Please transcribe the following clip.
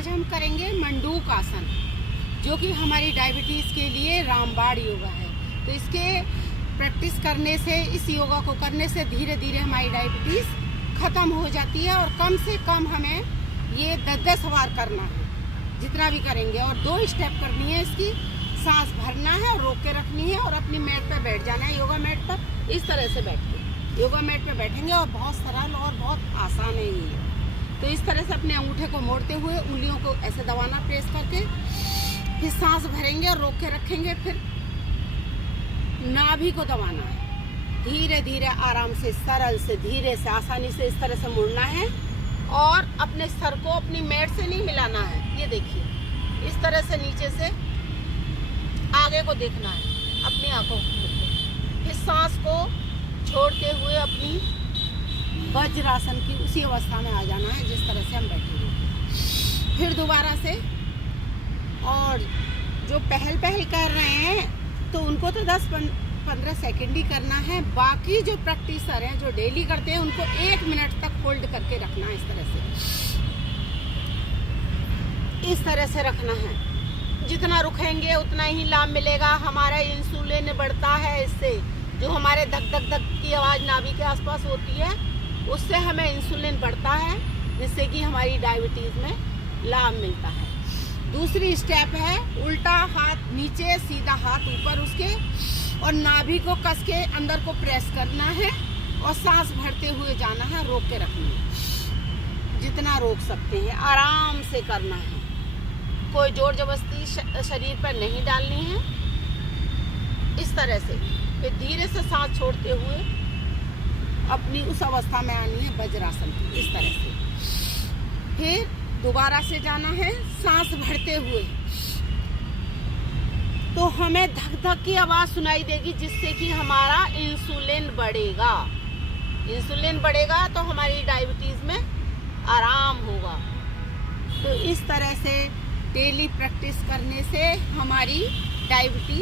आज हम करेंगे मंडूक आसन, जो कि हमारी डायबिटीज़ के लिए रामबाण योगा है। तो इसके प्रैक्टिस करने से, इस योगा को करने से धीरे धीरे हमारी डायबिटीज़ ख़त्म हो जाती है। और कम से कम हमें ये 10-10 बार करना है, जितना भी करेंगे। और 2 स्टेप करनी है इसकी, सांस भरना है और रोक के रखनी है और अपनी मैट पर बैठ जाना है। योगा मैट पर इस तरह से बैठ के योगा मैट पर बैठेंगे और बहुत सरल और बहुत आसान है ये। तो इस तरह से अपने अंगूठे को मोड़ते हुए उंगलियों को ऐसे दबाना, प्रेस करके, फिर सांस भरेंगे और रोक के रखेंगे। फिर नाभि को दबाना है, धीरे धीरे आराम से, सरल से, धीरे से, आसानी से इस तरह से मुड़ना है। और अपने सर को अपनी मैट से नहीं मिलाना है। ये देखिए, इस तरह से नीचे से आगे को देखना है अपनी आंखों को। फिर सांस को छोड़ते हुए अपनी वज्रासन की उसी अवस्था में आ जाना है जिस तरह से हम बैठेंगे। फिर दोबारा से, और जो पहल कर रहे हैं तो उनको तो 10-15 सेकंड ही करना है। बाकी जो प्रैक्टिसर हैं, जो डेली करते हैं, उनको 1 मिनट तक होल्ड करके रखना है। इस तरह से रखना है। जितना रुकेंगे उतना ही लाभ मिलेगा। हमारा इंसुलिन बढ़ता है इससे, जो हमारे धक धक धक की आवाज़ नाभि के आसपास होती है, उससे हमें इंसुलिन बढ़ता है, जिससे कि हमारी डायबिटीज़ में लाभ मिलता है। दूसरी स्टेप है उल्टा हाथ नीचे, सीधा हाथ ऊपर उसके, और नाभि को कस के अंदर को प्रेस करना है और सांस भरते हुए जाना है, रोक के रखना है। जितना रोक सकते हैं आराम से करना है, कोई जोर जबरदस्ती शरीर पर नहीं डालनी है। इस तरह से फिर धीरे से सांस छोड़ते हुए अपनी उस अवस्था में आनी है वज्रासन की, इस तरह से। फिर दोबारा से जाना है सांस भरते हुए। तो हमें धक धक की आवाज़ सुनाई देगी, जिससे कि हमारा इंसुलिन बढ़ेगा। इंसुलिन बढ़ेगा तो हमारी डायबिटीज़ में आराम होगा। तो इस तरह से डेली प्रैक्टिस करने से हमारी डायबिटीज़